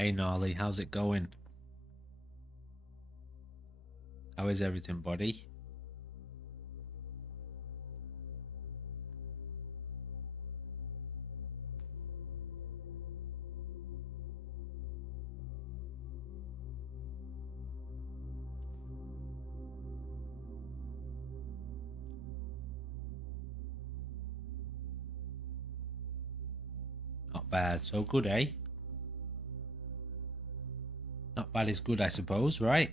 Hey Gnarly, how's it going? How is everything, buddy? Not bad, so good, eh? Not bad is good, I suppose, right?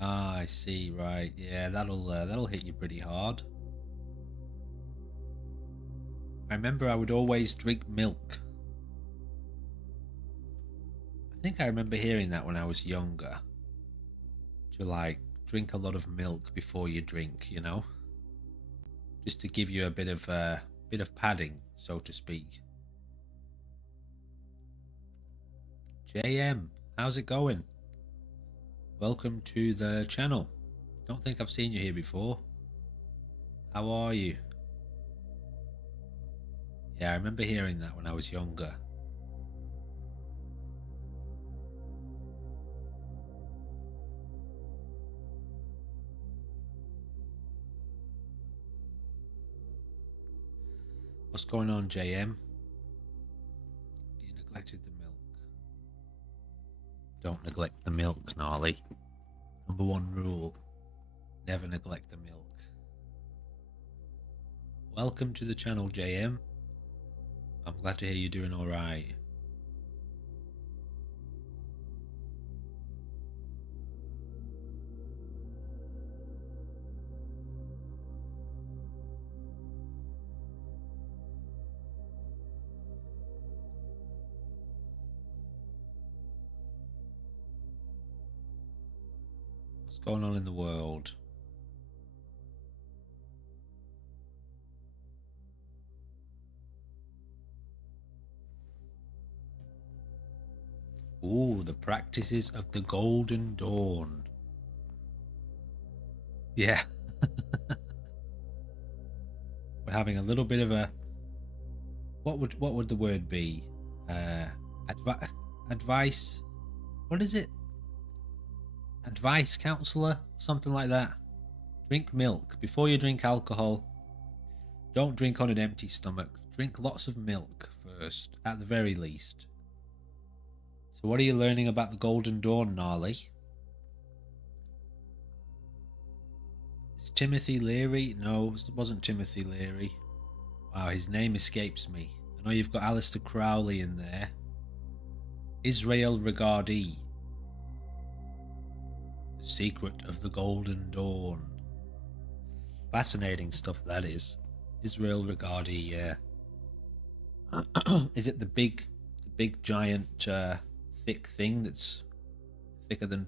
Ah, I see, right. Yeah, that'll hit you pretty hard. I remember I would always drink milk. I think I remember hearing that when I was younger. To like drink a lot of milk before you drink, you know? Just to give you a bit of padding, so to speak. JM, how's it going? Welcome to the channel. Don't think I've seen you here before. How are you? Yeah, I remember hearing that when I was younger. What's going on, JM? You neglected the milk. Don't neglect the milk, Gnarly. Number one rule, never neglect the milk. Welcome to the channel, JM. I'm glad to hear you're doing alright. What's going on in the world? Ooh, the practices of the Golden Dawn. Yeah. We're having a little bit of a what would the word be? Uh advice. What is it? Advice counselor? Something like that. Drink milk before you drink alcohol. Don't drink on an empty stomach. Drink lots of milk first, at the very least. So what are you learning about the Golden Dawn, Gnarly? Is Timothy Leary? No, it wasn't Timothy Leary. Wow, his name escapes me. I know you've got Alistair Crowley in there. Israel Regardie. The Secret of the Golden Dawn. Fascinating stuff, that is. Israel Regardie, yeah. Is it the big giant thick thing that's thicker than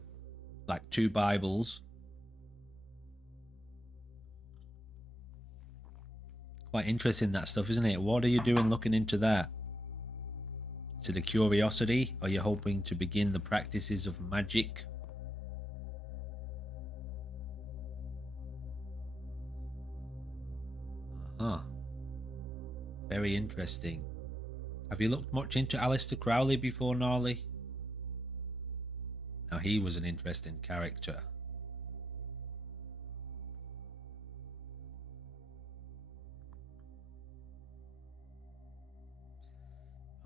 like two Bibles? Quite interesting, that stuff, isn't it? What are you doing looking into that? Is it a curiosity? Are you hoping to begin the practices of magic? Uh-huh. Very interesting. Have you looked much into Alistair Crowley before, Gnarly? Now, he was an interesting character.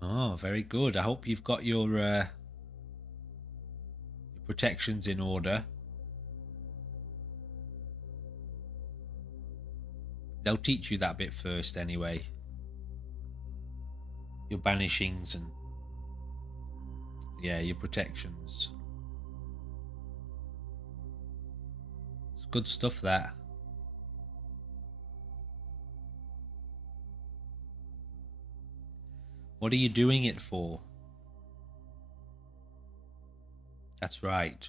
Oh, very good. I hope you've got your protections in order. They'll teach you that bit first anyway. Your banishings and yeah, your protections. It's good stuff, that. What are you doing it for? That's right.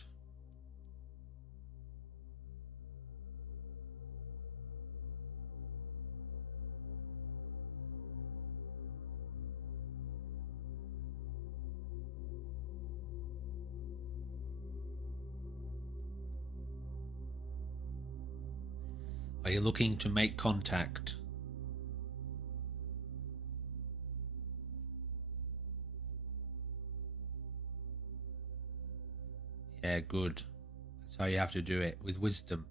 Are you looking to make contact? Yeah, good. That's how you have to do it, with wisdom.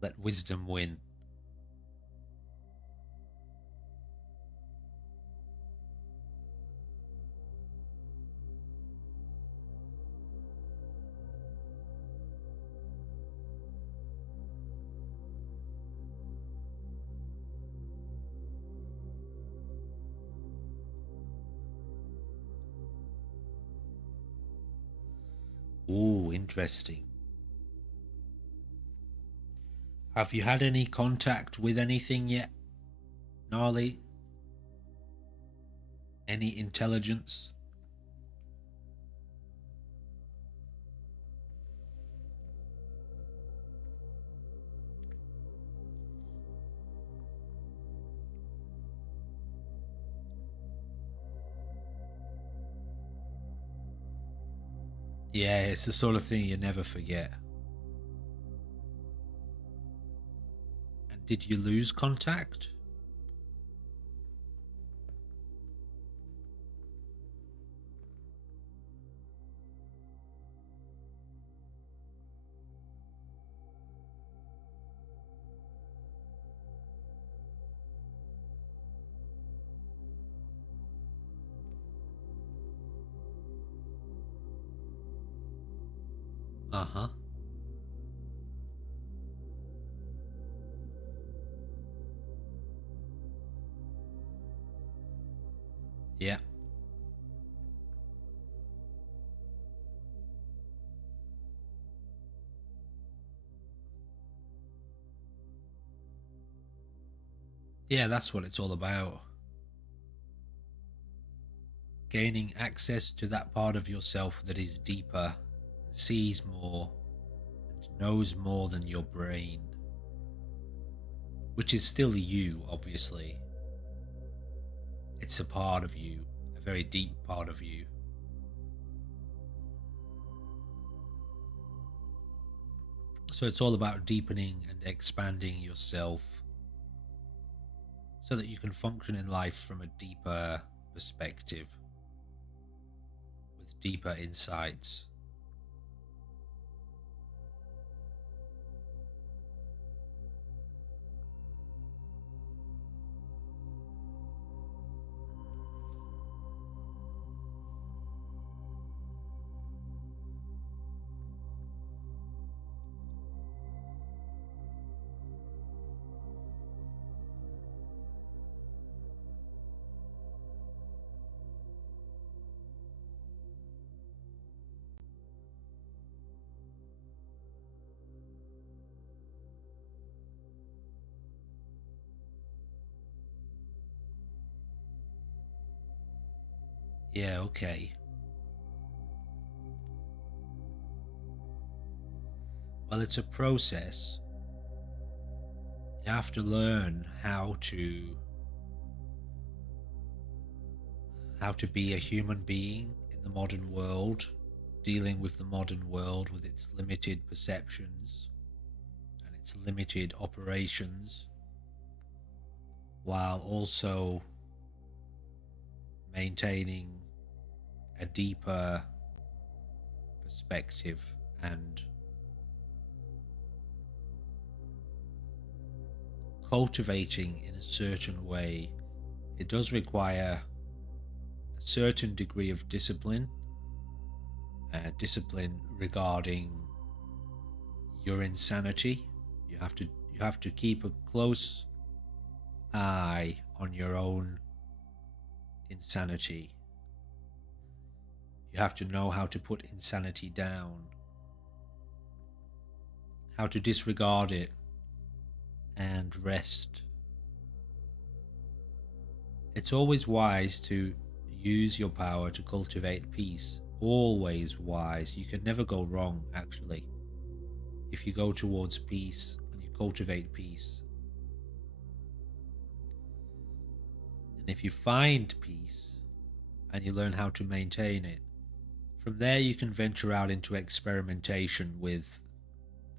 Let wisdom win. Ooh, interesting. Have you had any contact with anything yet, Gnarly? Any intelligence? Yeah, it's the sort of thing you never forget. And did you lose contact? Uh huh. Yeah. Yeah, that's what it's all about. Gaining access to that part of yourself that is deeper, sees more, and knows more than your brain. Which is still you, obviously. It's a part of you, a very deep part of you. So it's all about deepening and expanding yourself so that you can function in life from a deeper perspective, with deeper insights. Yeah, okay. Well, it's a process. You have to learn how to be a human being in the modern world, dealing with the modern world with its limited perceptions and its limited operations, while also maintaining a deeper perspective and cultivating in a certain way. It does require a certain degree of discipline, discipline regarding your insanity. You have to keep a close eye on your own insanity. You have to know how to put insanity down, how to disregard it and rest. It's always wise to use your power to cultivate peace. Always wise. You can never go wrong, actually, if you go towards peace and you cultivate peace. And if you find peace and you learn how to maintain it, from there you can venture out into experimentation with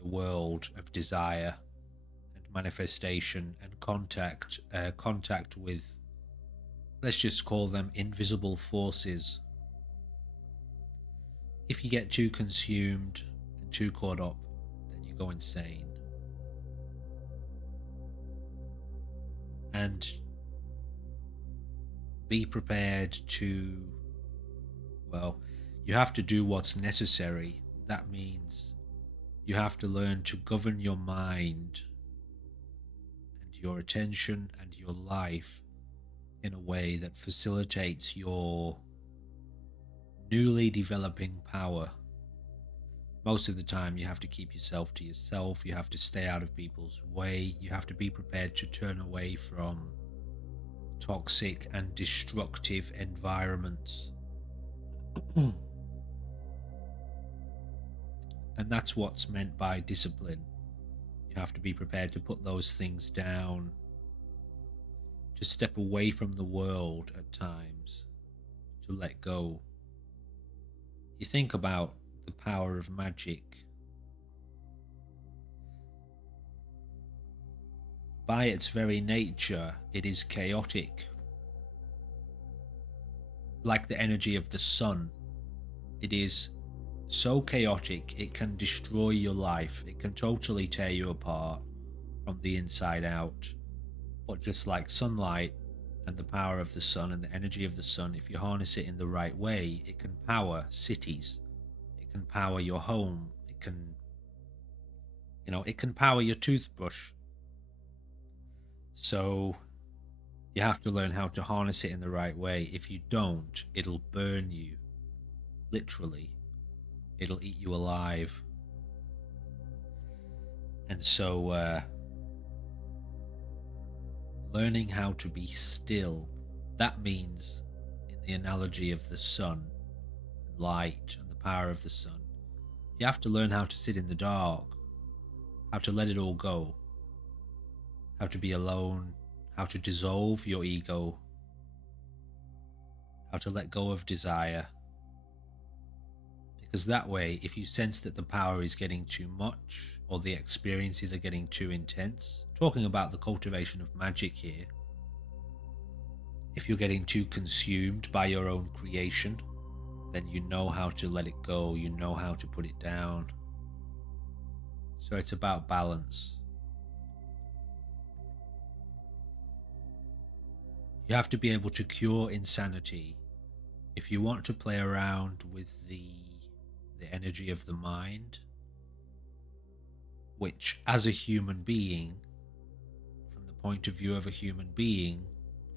the world of desire and manifestation and contact with, let's just call them invisible forces. If you get too consumed and too caught up, then you go insane. And be prepared to, well, you have to do what's necessary. That means you have to learn to govern your mind and your attention and your life in a way that facilitates your newly developing power. Most of the time you have to keep yourself to yourself, you have to stay out of people's way, you have to be prepared to turn away from toxic and destructive environments. And that's what's meant by discipline. You have to be prepared to put those things down, to step away from the world at times, to let go. You think about the power of magic. By its very nature, it is chaotic. Like the energy of the sun, it is so chaotic it can destroy your life. It can totally tear you apart from the inside out. But just like sunlight and the power of the sun and the energy of the sun, if you harness it in the right way, it can power cities. It can power your home. It can, it can power your toothbrush. So you have to learn how to harness it in the right way. If you don't, it'll burn you. Literally. It'll eat you alive. And so learning how to be still, that means, in the analogy of the sun, light and the power of the sun, you have to learn how to sit in the dark, how to let it all go, how to be alone, how to dissolve your ego, how to let go of desire. Because that way, if you sense that the power is getting too much or the experiences are getting too intense, talking about the cultivation of magic here, if you're getting too consumed by your own creation, then you know how to let it go, you know how to put it down. So it's about balance. You have to be able to cure insanity. If you want to play around with the energy of the mind, which as a human being, from the point of view of a human being,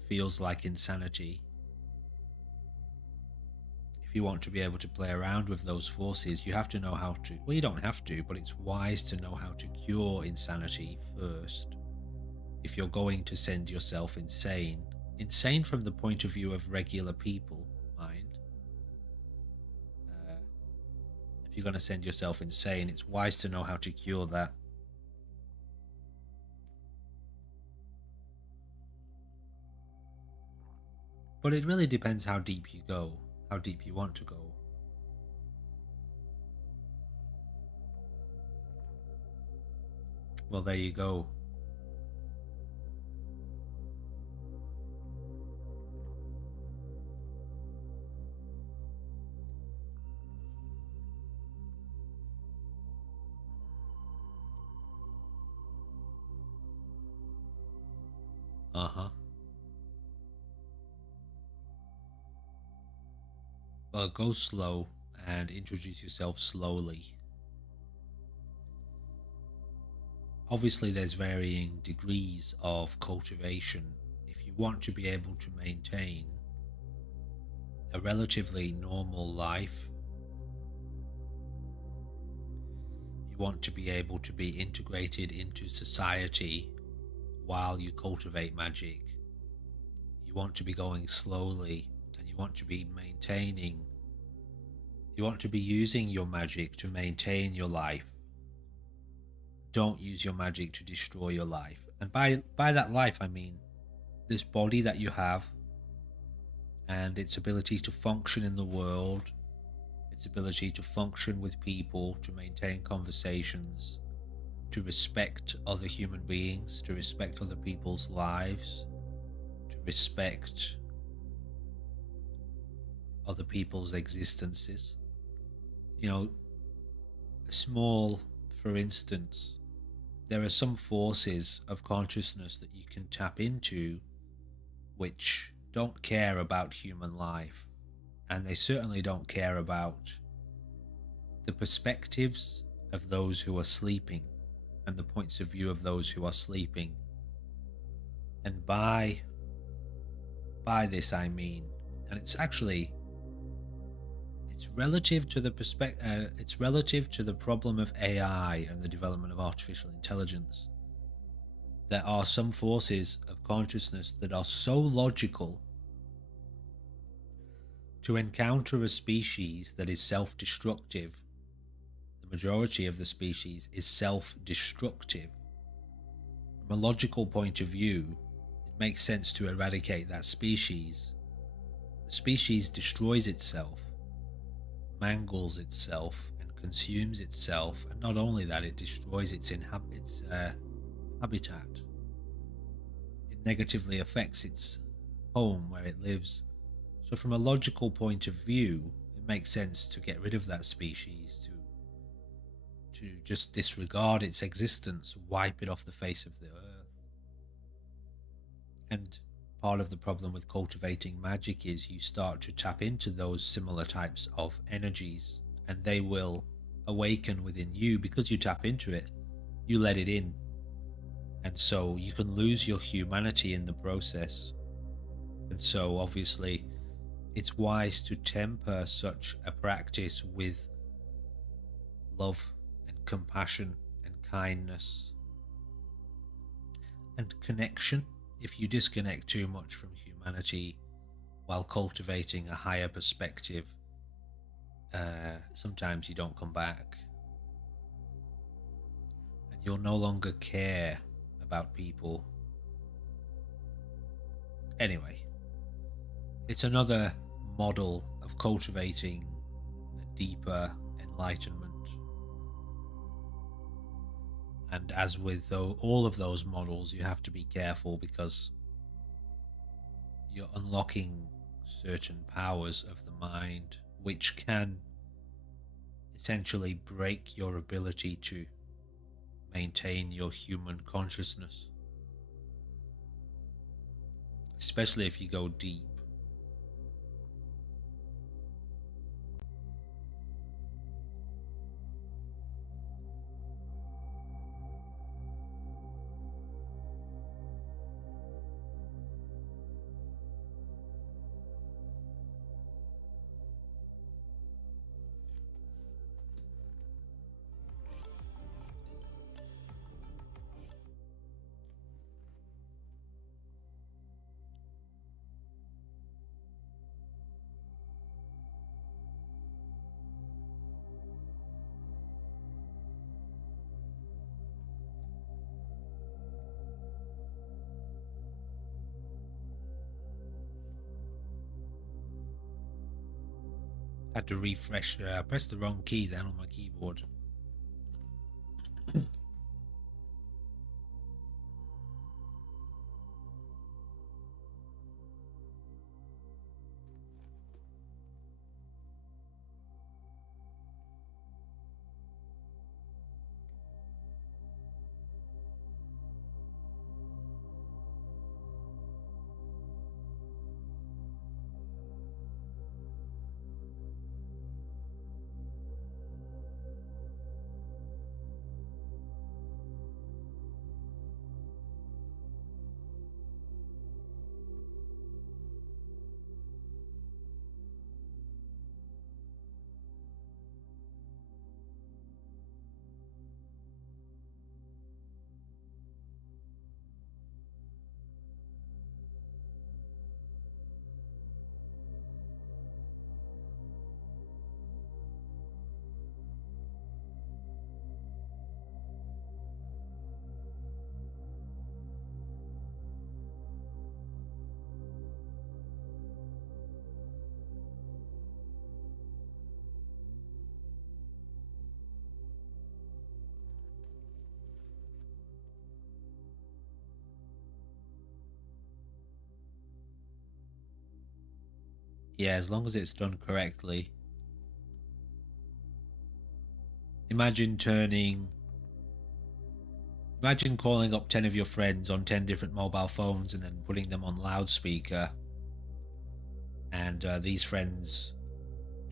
feels like insanity. If you want to be able to play around with those forces, you have to know how to, well, you don't have to, but it's wise to know how to cure insanity first. If you're going to send yourself insane from the point of view of regular people, mind. If you're going to send yourself insane, it's wise to know how to cure that. But it really depends how deep you go, how deep you want to go. Well, there you go. Well, go slow and introduce yourself slowly. Obviously, there's varying degrees of cultivation. If you want to be able to maintain a relatively normal life, you want to be able to be integrated into society while you cultivate magic. You want to be going slowly, and you want to be maintaining, you want to be using your magic to maintain your life. Don't use your magic to destroy your life. And by that life, I mean this body that you have and its ability to function in the world, its ability to function with people, to maintain conversations, to respect other human beings, to respect other people's lives, to respect other people's existences. You know, small, for instance, there are some forces of consciousness that you can tap into which don't care about human life, and they certainly don't care about the perspectives of those who are sleeping and the points of view of those who are sleeping. And by this I mean, and it's relative to the it's relative to the problem of AI and the development of artificial intelligence. There are some forces of consciousness that are so logical to encounter a species that is self-destructive. The majority of the species is self-destructive. From a logical point of view, it makes sense to eradicate that species. The species destroys itself, mangles itself, and consumes itself, and not only that, it destroys its habitat. It negatively affects its home where it lives. So from a logical point of view, it makes sense to get rid of that species, to just disregard its existence, wipe it off the face of the earth. And part of the problem with cultivating magic is you start to tap into those similar types of energies, and they will awaken within you because you tap into it, you let it in. And so you can lose your humanity in the process. And so obviously it's wise to temper such a practice with love and compassion and kindness and connection. If you disconnect too much from humanity while cultivating a higher perspective, sometimes you don't come back, and you'll no longer care about people. Anyway, it's another model of cultivating a deeper enlightenment. And as with all of those models, you have to be careful because you're unlocking certain powers of the mind which can essentially break your ability to maintain your human consciousness, especially if you go deep. Had to refresh. I pressed the wrong key then on my keyboard. Yeah, as long as it's done correctly. Imagine calling up 10 of your friends on 10 different mobile phones and then putting them on loudspeaker. And these friends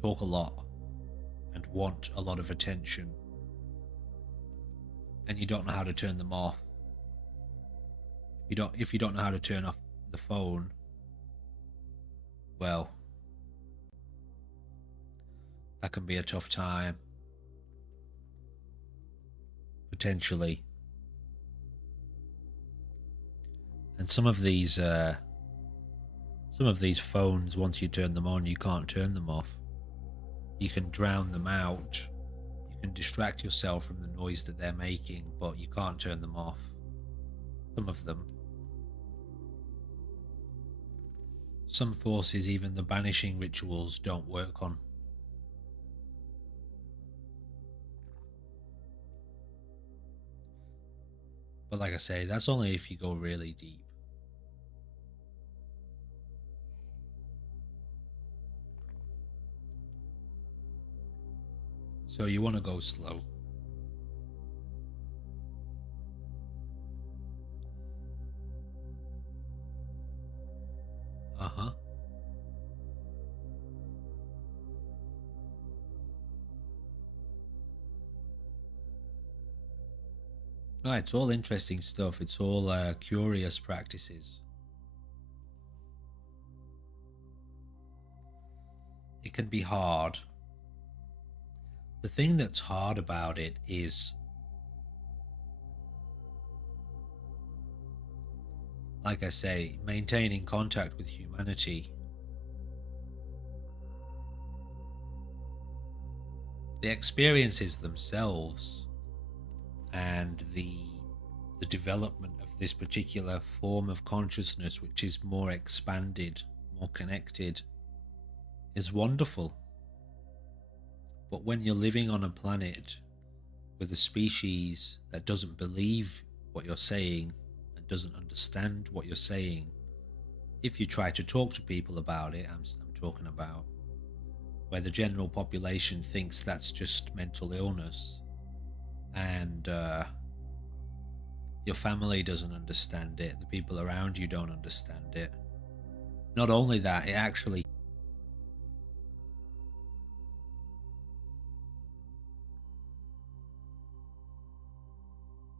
talk a lot and want a lot of attention. And you don't know how to turn them off. If you don't know how to turn off the phone, well, that can be a tough time. Potentially. And some of these phones, once you turn them on, you can't turn them off. You can drown them out. You can distract yourself from the noise that they're making, but you can't turn them off. Some of them. Some forces, even the banishing rituals, don't work on. But like I say, that's only if you go really deep. So you want to go slow. Uh-huh. No, it's all interesting stuff. It's all curious practices. It can be hard. The thing that's hard about it is, like I say, maintaining contact with humanity. The experiences themselves and the development of this particular form of consciousness, which is more expanded, more connected, is wonderful. But when you're living on a planet with a species that doesn't believe what you're saying and doesn't understand what you're saying, if you try to talk to people about it, I'm talking about where the general population thinks that's just mental illness, and your family doesn't understand it, the people around you don't understand it. Not only that, it actually